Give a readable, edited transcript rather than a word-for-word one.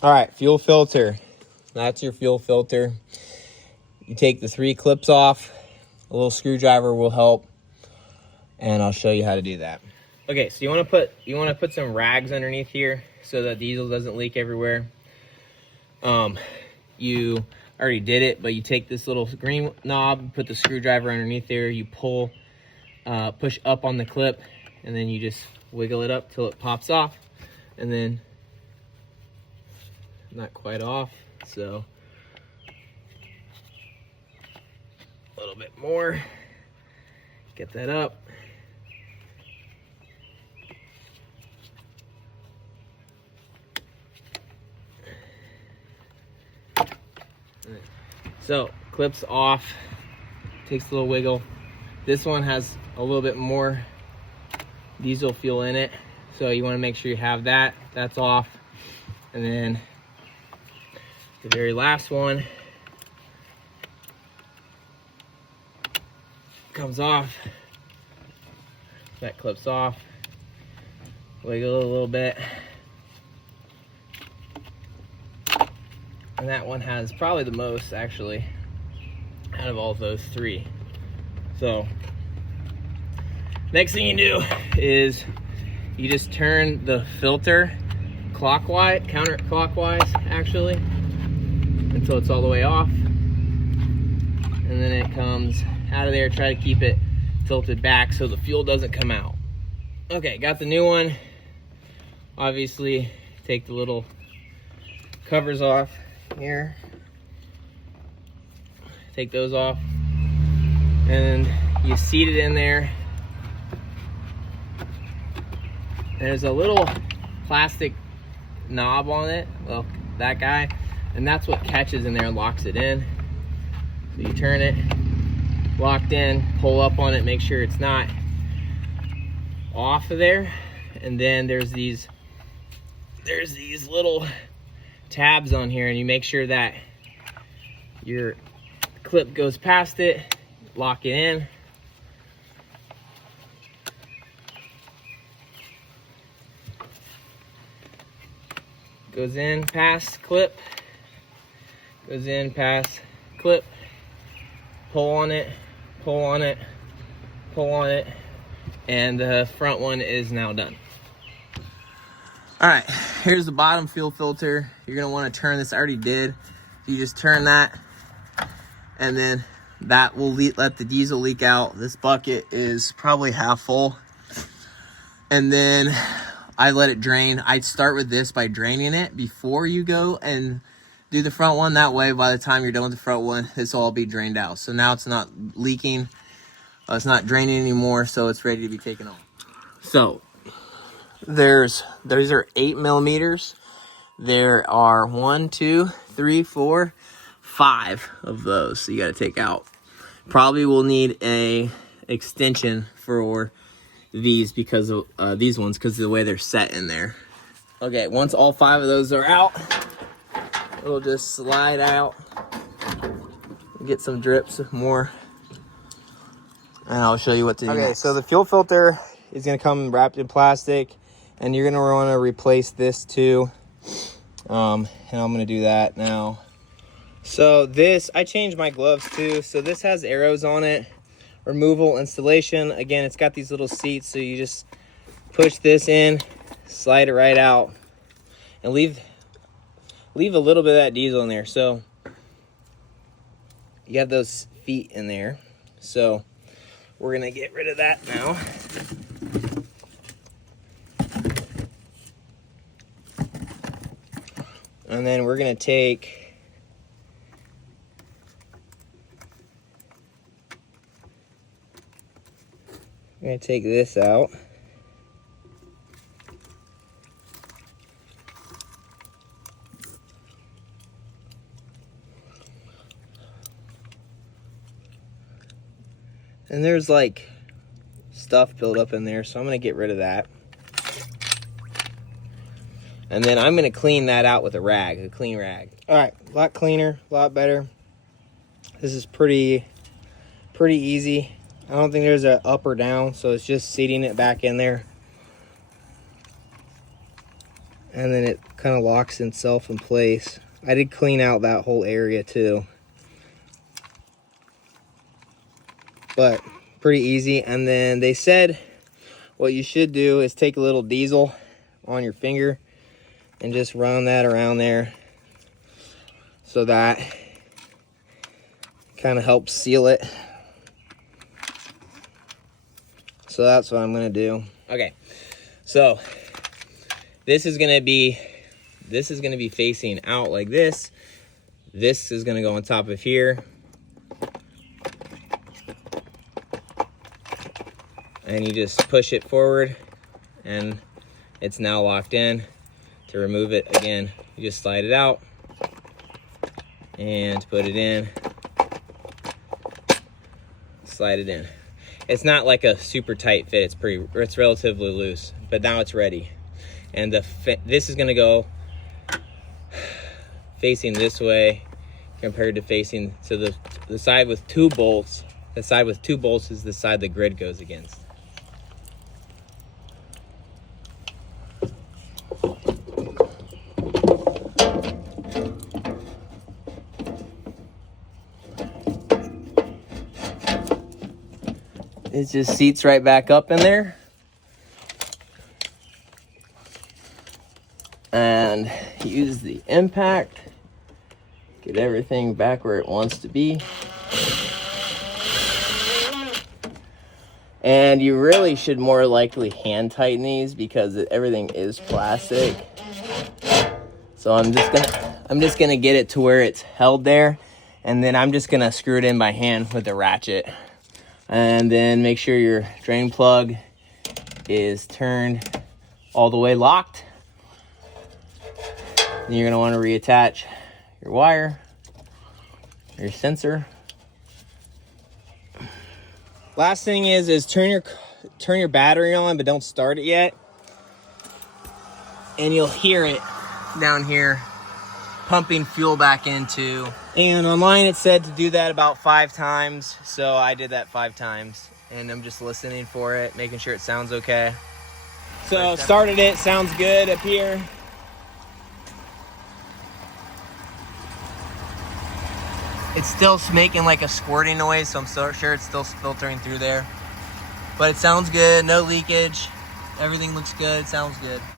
All right, fuel filter. That's your fuel filter. You take the 3 clips off. A little screwdriver will help, and I'll show you how to do that. Okay, so you want to put some rags underneath here so that diesel doesn't leak everywhere. You already did it, but you take this little green knob, put the screwdriver underneath there, you pull, push up on the clip, and then you just wiggle it up till it pops off, and then not quite off, so a little bit more, get that up. So clips off, takes a little wiggle. This one has a little bit more diesel fuel in it, so you want to make sure you have that. That's off. And then the very last one comes off. That clips off. Wiggle a little bit. And that one has probably the most, actually, out of all of those 3. So next thing you do is you just turn the filter clockwise, counterclockwise actually, until it's all the way off. And then it comes out of there. Try to keep it tilted back so the fuel doesn't come out. Okay, got the new one. Obviously, take the little covers off here. Take those off. And you seat it in there. There's a little plastic knob on it, well, that guy, and that's what catches in there and locks it in. So you turn it, locked in, pull up on it, make sure it's not off of there, and then there's these little tabs on here, and you make sure that your clip goes past it, lock it in. Goes in past clip, goes in past clip, pull on it, pull on it, pull on it, and the front one is now done. All right, here's the bottom fuel filter. You're gonna wanna turn this, I already did. You just turn that, and then that will let the diesel leak out. This bucket is probably half full. And then I let it drain. I'd start with this by draining it before you go and do the front one. That way, by the time you're done with the front one, this will all be drained out. So now it's not leaking. It's not draining anymore, so it's ready to be taken off. So these are 8 millimeters. There are 1, 2, 3, 4, 5 of those. So you got to take out. Probably will need a extension for these because of these ones, because of the way they're set in there. Okay, once all 5 of those are out, it'll just slide out, get some drips more, and I'll show you what to do. Okay, so the fuel filter is going to come wrapped in plastic, and you're going to want to replace this too, and I'm going to do that now. So this, I changed my gloves too, so this has arrows on it. Removal installation, again, it's got these little seats, so you just push this in, slide it right out, and leave a little bit of that diesel in there. So you have those feet in there, so we're gonna get rid of that now. And then we're gonna take this out. And there's like stuff built up in there, so I'm gonna get rid of that. And then I'm gonna clean that out with a clean rag. All right, a lot cleaner, a lot better. This is pretty easy. I don't think there's a up or down, so it's just seating it back in there. and then it kind of locks itself in place. I did clean out that whole area too, but pretty easy. And then they said what you should do is take a little diesel on your finger and just run that around there, so that kind of helps seal it. So that's what I'm gonna do. Okay, so this is gonna be facing out like this. This is gonna go on top of here. And you just push it forward and it's now locked in. To remove it, again, you just slide it out and put it in. Slide it in. It's not like a super tight fit, it's relatively loose, but now it's ready. And this is gonna go facing this way compared to facing to the side with 2 bolts. The side with 2 bolts is the side the grid goes against. It just seats right back up in there. And use the impact, get everything back where it wants to be. And you really should more likely hand tighten these because everything is plastic. So I'm just gonna get it to where it's held there, and then I'm just gonna screw it in by hand with a ratchet. And then make sure your drain plug is turned all the way locked. Then you're gonna want to reattach your wire, your sensor. Last thing is turn your battery on, but don't start it yet. And you'll hear it down here pumping fuel back into. And online it said to do that about 5 times, so I did that 5 times. And I'm just listening for it, making sure it sounds okay. So started it, sounds good up here. It's still making like a squirting noise, so I'm so sure it's still filtering through there. But it sounds good, no leakage. Everything looks good, sounds good.